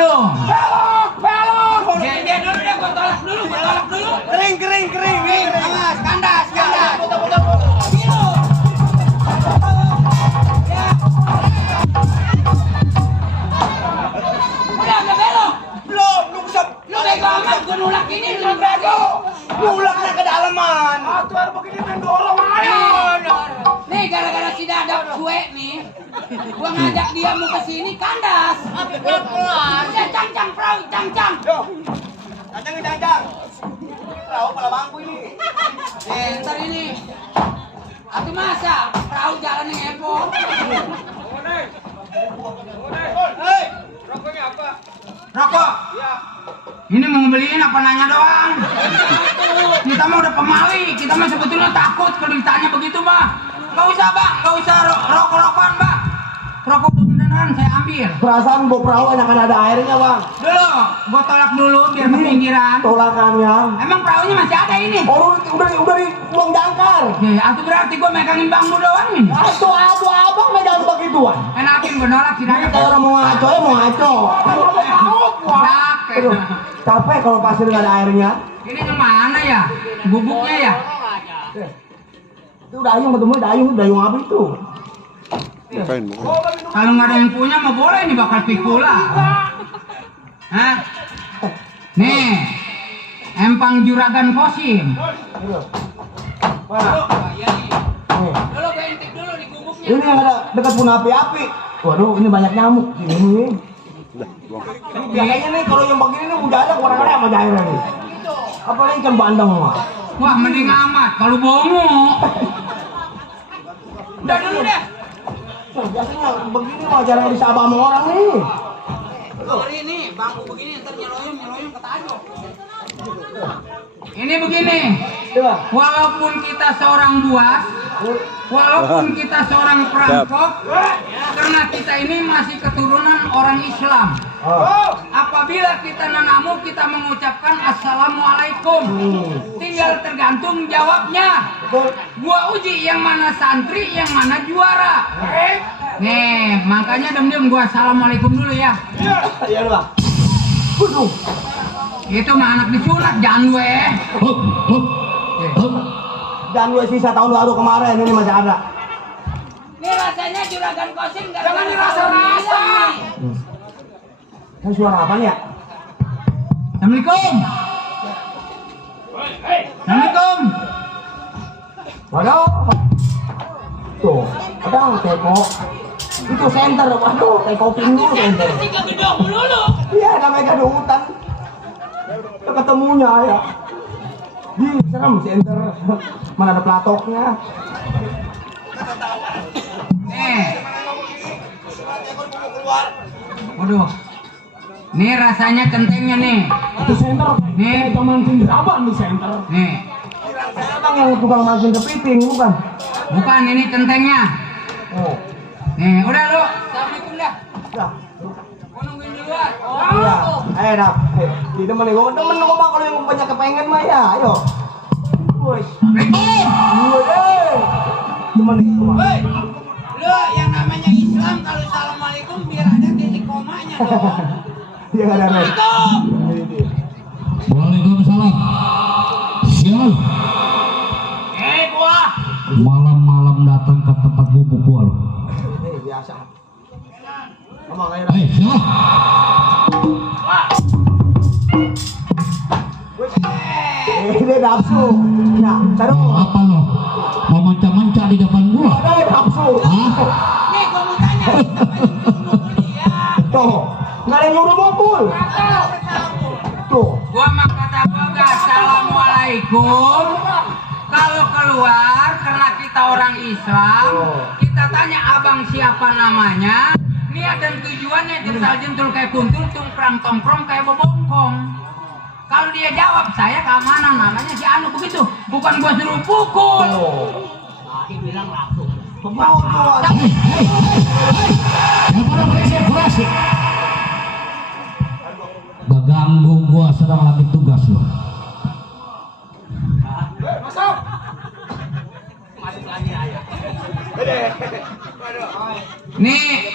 belum? Belok. Dia dulu deh, gua tolak dulu. Kering. Awas, kandas. Udah nggak belok. Belum, lu bisa Lu bego amat, gua nulak ini lu bego. Nulaknya ke dalaman. Atuh begini main dorong aja. Nih gara-gara si Dadap gue nih, gua ngajak dia mau kesini kandas. Udah cang perahu, cang. Yo. Cang. Perahu kepala bangku ini. Ntar ini. Atuh masa perahu jalannya heboh. Hei, rokoknya apa? Rokok. Iya. Ini mau ngebeliin apa nanya doang? Kita mah udah pemali, kita mah sebetulnya takut kalau ditanya begitu mah. Gak usah bang, gak usah rokok-rokokan bang. Rokok beneran saya ambil. Perasaan bawa perahu enakan ada airnya, Bang. Dulu, gua tolak dulu biar ke pinggiran. Tolakannya. Emang perahunya masih ada ini? Oh, udah dibuang jangkar. Ya, itu berarti gua megangin bangku doang ini. Atuh abang megang begituan. Enakin gua nolak si Ini Dadap. kayak orang mau ngaco ya mau ngaco. Capek. Aduh, capek kalau pasir nggak ada airnya. Ini yang mana ya? Bubuknya ya? Itu dayung ketemu dayung apa itu? Ngapain bu? Kalau nggak ada yang punya mah boleh nih bakal pikul lah. Hah? Nih, empang juragan kosim. Mana? Nih. Dulu bentik dulu di gubuknya. Ini yang ada dekat pun api-api. Waduh, ini banyak nyamuk. Ini. Biasanya nih kalau yang begini nih udah ada orang-orang sama daerah nih. Apalagi ikan bandeng mah. Wah, mending amat kalau bongo. Udah dulu deh. Biasanya begini mah jarang disabah sama orang nih. Sorry nih, bangku begini ntar nyeloyong ketajok. Ini begini, Coba. walaupun kita seorang buas, walaupun kita seorang perampok, karena kita ini masih keturunan orang Islam. Oh. Apabila kita mengamuk, kita mengucapkan Assalamualaikum. Tinggal tergantung jawabnya. Betul. Gua uji yang mana santri, yang mana juara. Nih, makanya dem gua Assalamualaikum dulu ya. Iya, Bang. Waduh. Itu mah anak disunat, jangan gue. Dan gue sisa tahun lalu kemarin ini masih ada. Ini rasanya juragan kosim gak Jangan dirasa-rasa. Kan suara apa ya? Assalamualaikum. Assalamualaikum. Waduh. Tuh, ada teko. Itu center, waduh, teko pintu center. Tiga gedung dulu. Iya, namanya ada hutan. Ketemunya ya. Di serem center. Mana ada platoknya? Nih. Waduh. Nih rasanya centengnya nih. Itu center. Nih. Itu mancing abang di center. Nih. Abang yang tukang mancing kepiting bukan? Bukan ini centengnya. Oh. Nih, udah lu. Assalamualaikum dah. Dah. Gua nungguin di luar. Iya. Ayo dah. Di temen gue temen gue mah kalau yang banyak kepengen mah ya. Ayo. Woi. Temen itu mah. Hei, lu yang namanya Islam kalau Assalamualaikum biar ada titik komanya dong. Dia nggak ada nih. Assalamualaikum. Waalaikumsalam. Sial, Gua. malam-malam datang ke tempat gubuk gua lo. Biasa. Ngomong aja. Hei, sial. Dia nafsu. Nah, taruh. Mau apa lo? Mau manca-manca di depan gua? Ada nafsu. Hah? Nih gua mau tanya, siapa yang mau kuliah? Tuh, nggak ada yang nyuruh mobil. Tuh. Gua mah kata gua gak Assalamualaikum. Kalau keluar karena kita orang Islam, kita tanya abang siapa namanya, niat dan tujuannya jental jentul kayak kuntul, tungkrang tongkrong kayak bobongkong. Kalau dia jawab saya keamanan namanya si Anu begitu, bukan gua suruh pukul. Dia bilang langsung. Mau tuh. Yang pada berisik. Ganggu gua sedang lagi tugas lo. Masuk. Masuk lagi ayah. Nih,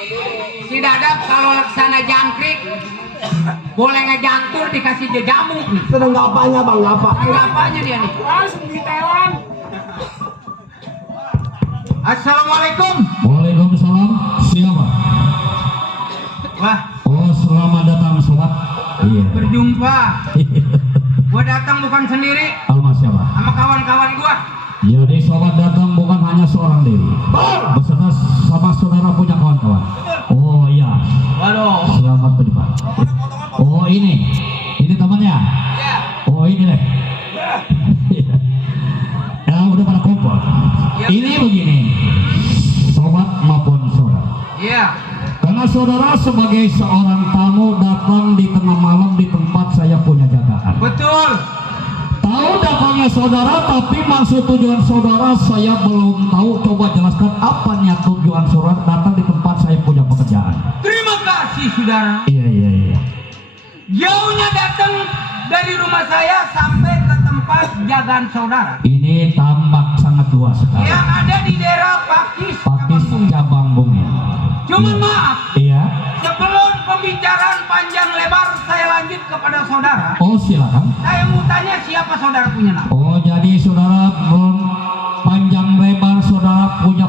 si Dadap kalau laksana jangkrik boleh ngejantur dikasih jamu nih. Sedang nggak apanya bang, nggak apa. Enggak apanya dia nih. Assalamualaikum. Waalaikumsalam. Siapa? Wah, Oh, selamat datang sobat. Iya. berjumpa. Gua datang bukan sendiri, Alma siapa? sama kawan-kawan gua. Jadi sobat datang bukan hanya seorang diri, beserta sama saudara punya kawan-kawan. Oh iya. Waduh. Selamat berjumpa. Oh ini temannya. Ya. Oh ini deh. Ya udah pada kumpul. Ya. Ini begini, sobat maupun saudara. Iya. Karena saudara sebagai seorang tamu datang di tengah malam di tempat saya punya jagaan. Betul. Tahu datangnya saudara, tapi maksud tujuan saudara saya belum tahu. Coba jelaskan apa niat tujuan saudara datang di tempat saya punya pekerjaan. Terima kasih, saudara. Iya. Jauhnya datang dari rumah saya sampai ke tempat jagaan saudara. Ini tambak sangat luas sekali. Yang ada di daerah Pakis. Pakis cabang Bungin. Cuma maaf, Iya. sebelum pembicaraan panjang lebar saya lanjut kepada saudara. Oh silakan. Saya mau tanya siapa saudara punya nama? Oh jadi saudara belum panjang lebar saudara punya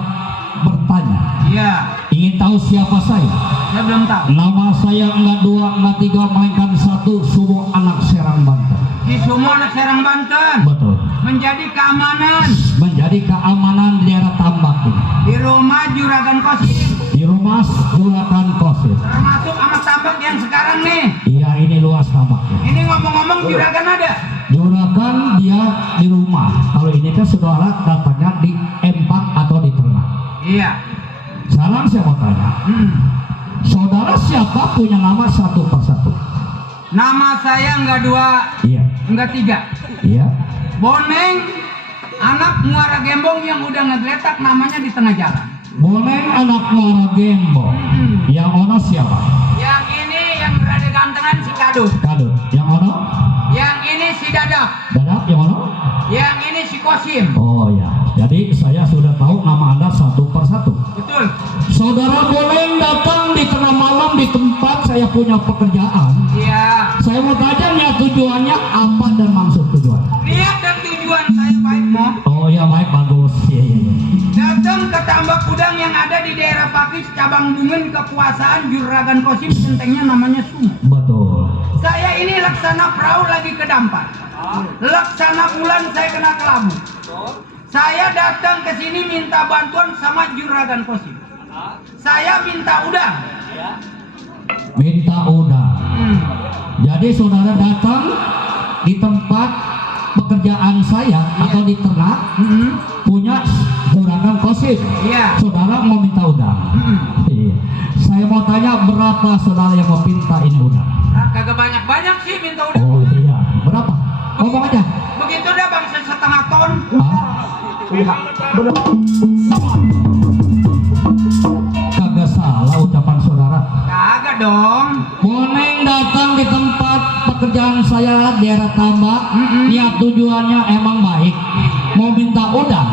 bertanya. Iya, Ingin tahu siapa saya? saya belum tahu. Nama saya enggak dua, enggak tiga, mainkan satu, Sumo anak Serang Banten. Di semua anak Serang Banten Betul. menjadi keamanan Menjadi keamanan di daerah tambak ini. di rumah Juragan Kosim, Di rumah Juragan Kosim. termasuk anak tambak yang sekarang nih. Iya ini luas tambak. Ini ngomong-ngomong Juragan ada. Juragan dia di rumah. Kalau ini kan saudara datangnya di Empat atau di Ternate. Iya. Sekarang saya mau tanya, saudara siapa punya nama satu persatu? Nama saya enggak dua, Iya. enggak tiga. Iya. Boneng, anak muara gembong yang udah ngegeletak namanya di tengah jalan. Boneng anak Muara Gembong. Yang ono siapa? Yang ini yang berada gantengan si Kadut. Kadut. Yang ono? Yang ini si Dadak. Dadak yang ono? Yang ini si Kosim. Oh ya. Jadi saya sudah tahu nama Anda satu persatu. Betul. Saudara Boneng datang di tengah malam di tempat saya punya pekerjaan. Iya. Saya mau tanya niat tujuannya apa dan maksud tujuan. Niat dan tujuan saya baik, Mo. Oh ya baik bagus. Iya. Datang ke tambak udang yang ada di daerah Pakis, cabang Bungin, kekuasaan Juragan Kosim, centengnya namanya Sumo. Betul. Saya ini laksana perahu lagi ke dampar. Laksana bulan saya kena kelabu. Saya datang ke sini minta bantuan sama Juragan Kosim. Saya minta udang. Minta udang. Jadi saudara datang di tempat pekerjaan saya atau di ternak punya Juragan Kosim. Iya. Saudara mau minta udang. Iya. Saya mau tanya berapa saudara yang mau minta ini udang? Nah, kagak banyak-banyak sih minta udang. Oh iya. Berapa? Ngomong aja. Begitu dah bang, setengah ton. Hah? Iya, bener. Kagak salah ucapan saudara. Kagak dong. Boneng datang di tempat pekerjaan saya daerah tambak. Niat tujuannya emang baik. Mau minta udang.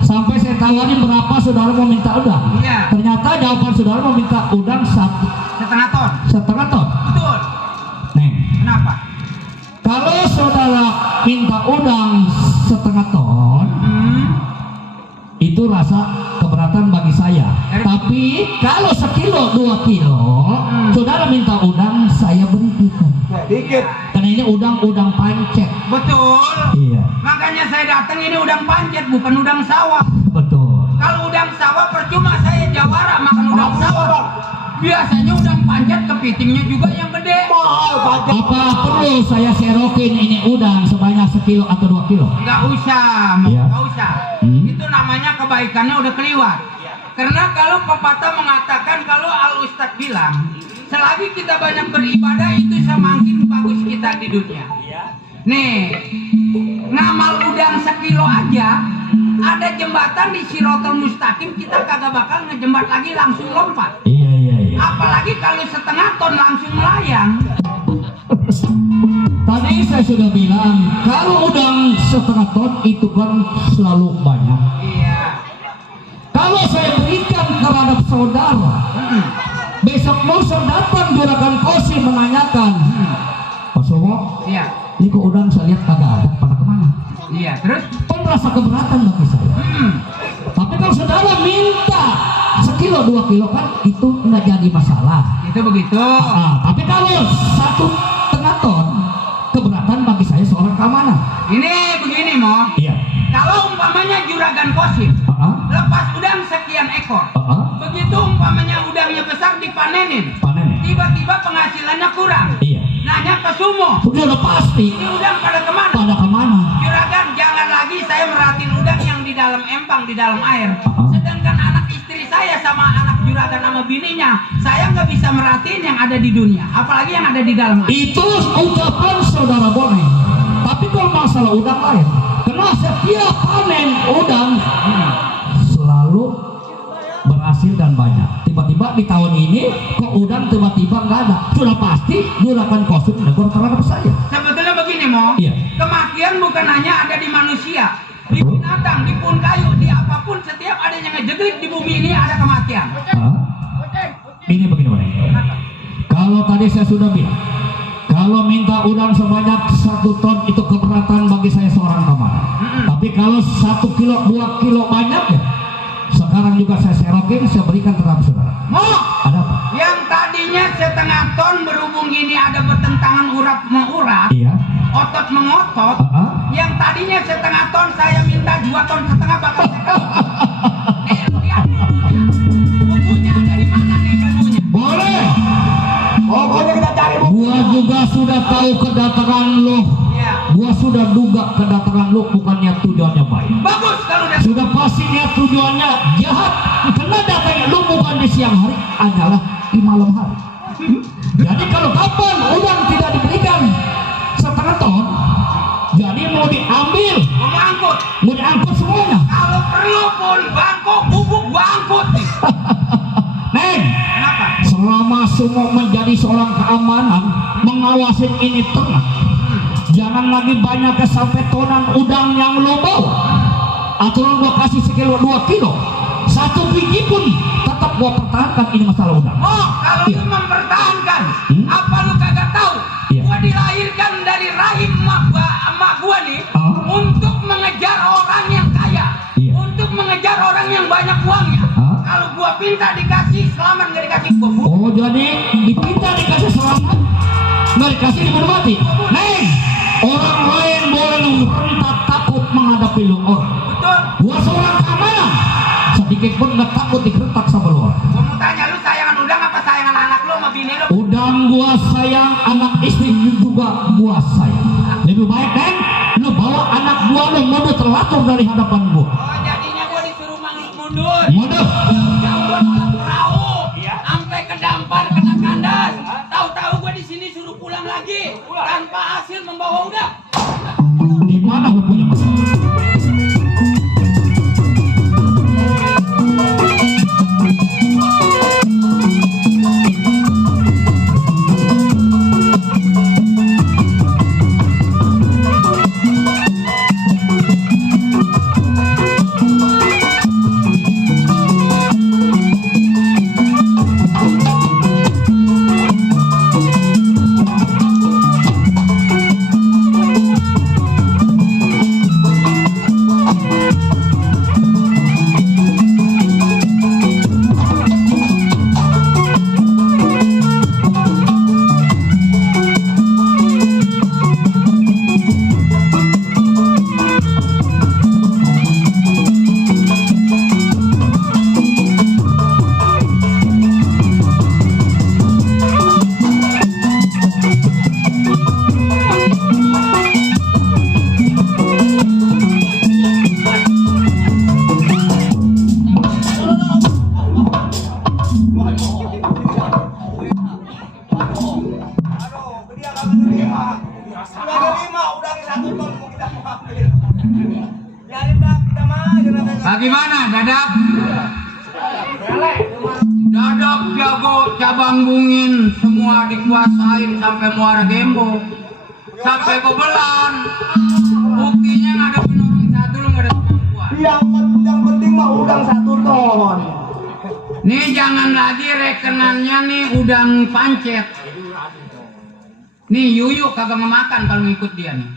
Sampai saya tawarin berapa saudara mau minta udang. Iya. Ternyata jawaban saudara mau minta udang Setengah ton. setengah ton. Betul. Neng, Kenapa? kalau saudara minta udang setengah ton, itu rasa keberatan bagi saya. Tapi kalau sekilo 2 kilo, saudara minta udang saya berikan. Dikit. Karena ini udang pancet. Betul. Iya, Makanya saya datang ini udang pancet, bukan udang sawah. betul. Kalau udang sawah percuma saya jawara makan udang sawah. Biasanya udang pancet kepitingnya juga yang gede. Mahal pajak. Apa perlu saya serokin ini udang sebanyak sekilo atau 2 kilo? Nggak usah, Iya. nggak usah. Itu namanya kebaikannya udah keliwat. Karena kalau pepatah mengatakan, kalau Al Ustadz bilang, selagi kita banyak beribadah itu semakin bagus kita di dunia. Nih, ngamal udang sekilo aja, ada jembatan di Sirotol Mustaqim, kita kagak bakal ngejembat lagi langsung lompat. Iya. Apalagi kalau setengah ton langsung melayang. Tadi saya sudah bilang kalau udang setengah ton itu kan selalu banyak. Iya. Kalau saya berikan terhadap saudara besok lusa datang juragan Kosim menanyakan, Pak Somo, Iya. ini kok udang saya lihat kagak ada, pada kemana? Iya, terus? Kan rasa keberatan bagi saya. Tapi kalau saudara minta sekilo 2 kilo kan itu nggak jadi masalah. Itu begitu. Tapi kalau 1,5 ton keberatan bagi saya seorang keamanan. Ini begini, Mo. Iya. Kalau umpamanya juragan Kosim lepas udang sekian ekor, begitu umpamanya udangnya besar dipanenin, Panen ya? tiba-tiba penghasilannya kurang, Iya. nanya ke Sumo, Sudah pasti ini udang pada kemana? pada kemana? Juragan, jangan lagi saya merhatiin udang yang di dalam empang, di dalam air. Sedangkan anak istri saya sama anak juragan sama bininya, saya nggak bisa merhatiin yang ada di dunia, apalagi yang ada di dalam air. Itu ucapan saudara Boneng. Tapi kalau masalah udang lain, karena setiap panen udang selalu berhasil dan banyak. Tiba-tiba di tahun ini kok udang tiba-tiba nggak ada, sudah pasti juragan Kosim menegur terhadap saya. Sebetulnya begini, Mo. Iya. Kematian bukan hanya ada di manusia, di binatang, di pohon kayu, di apapun, setiap ada yang ngejeglik di bumi ini ada kematian. Ini begini Boneng. Kalau tadi saya sudah bilang, kalau minta udang sebanyak 1 ton itu keberatan bagi saya seorang keamanan. Tapi kalau 1 kilo 2 kilo banyak ya, sekarang juga saya serokin, saya berikan terhadap saudara. Mo, Ada apa? yang tadinya 1/2 ton berhubung ini ada bertentangan urat mengurat, Iya. otot mengotot. Yang tadinya 1/2 ton saya minta 2,5 ton bakal saya. Nih, lihat bumbunya ada di mana nih bumbunya? Boleh. Pokoknya kita cari bukti. Gua juga sudah tahu kedatangan lu. Iya. Gua sudah duga kedatangan lu bukannya tujuannya baik. Bagus kalau udah. Sudah pasti niat tujuannya jahat. Karena datangnya lu bukan di siang hari, adalah di malam hari. Jadi kalau kapan udang tidak diberikan 1/2 ton, jadi mau diambil, Mau angkut. mau diangkut semuanya. Kalau perlu pun bangkok bubuk gua angkut nih. Neng, Kenapa? selama semua menjadi seorang keamanan, mengawasi ini ternak, jangan lagi banyak sampai tonan udang yang lo bawa. Atau lo gua kasih sekilo 2 kilo, 1 biji pun tetap gua pertahankan ini masalah udang. Oh, kalau Iya. lu mempertahankan, Hmm? apa lu kagak tahu? Iya. Gua dilahirkan dari rahim emak gua nih untuk mengejar orang yang kaya, Iya. untuk mengejar orang yang banyak uangnya. Kalau gua pinta dikasih selamat, nggak dikasih gua bunuh. Oh, jadi dipinta dikasih selamat, nggak dikasih dibunuh mati. Neng, orang lain boleh lu rentak takut menghadapi lu orang. Betul. Gua seorang keamanan, sedikit pun nggak takut digertak sama lu orang. Gua mau tanya lu sayangan udang apa sayangan anak lu sama bini lu? Udang gua sayang, anak istri juga gua sayang. Lebih baik Neng, lu bawa anak gua lu mundur terlatur dari hadapan gua. Oh, jadinya gua disuruh mundur. Mundur. Jauh gua nolak perahu, sampai ke dampar kena kandas. Tahu-tahu gua di sini suruh pulang lagi tanpa hasil membawa udang. Di mana lu punya masalah? Bagaimana Dadap? Dadap jago cabang bungin, semua dikuasain sampai Muara Gembong, sampai Kobelan. Buktinya ngadepin orang satu lu nggak ada kemampuan. Yang penting mah udang 1 ton. Nih jangan lagi rekenannya nih udang pancet. Nih Yuyu kagak mau makan kalau ngikut dia nih.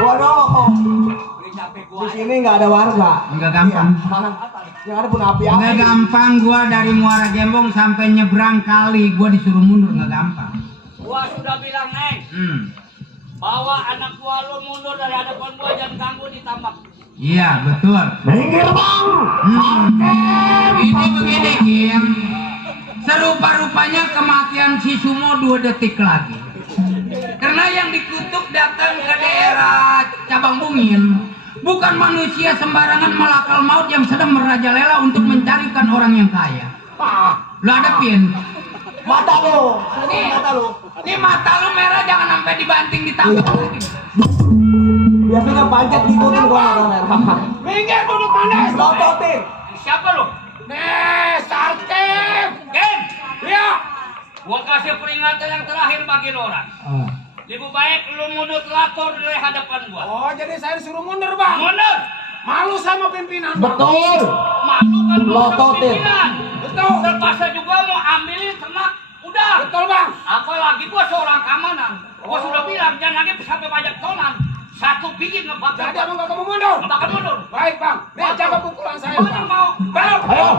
Waduh. Di sini nggak ada warga. Enggak gampang. Yang ada pun api-api. Enggak gampang gua dari Muara Gembong sampai nyebrang kali gua disuruh mundur enggak gampang. Gua sudah bilang, Neng, bawa anak gua lu mundur dari hadapan gua, jangan ganggu di tambak. Iya betul. Minggir bang. Ini begini Kim. Serupa-rupanya kematian si Sumo 2 detik lagi. Karena yang dikutuk datang ke daerah Cabang Bungin bukan manusia sembarangan malakal maut yang sedang merajalela untuk mencarikan orang yang kaya. Lo hadapin. Mata lo. Nih mata lo merah, jangan sampai dibanting ditangkap lagi. Biasanya pancet ngikutin gua kamera. Minggir duduk mana? Lototin. Siapa lu? Sarkem. Ken, iya. Gua kasih peringatan yang terakhir bagi lo orang. Lebih baik lu mundur telator dari hadapan gua. Oh, jadi saya disuruh mundur, Bang. Mundur. Malu sama pimpinan, Bang. Betul. Malu kan lu sama Lototin. pimpinan. Betul. Terpaksa juga mau ambilin ternak udah. Betul, Bang. Apalagi gua seorang keamanan. Gua sudah bilang jangan lagi sampai banyak tonan. Satu biji ngebakar. Jadi abang gak mau mundur? Ngebakar mundur. Baik, Bang. Nih, jaga pukulan saya. Mana mau? Bang. Ayo.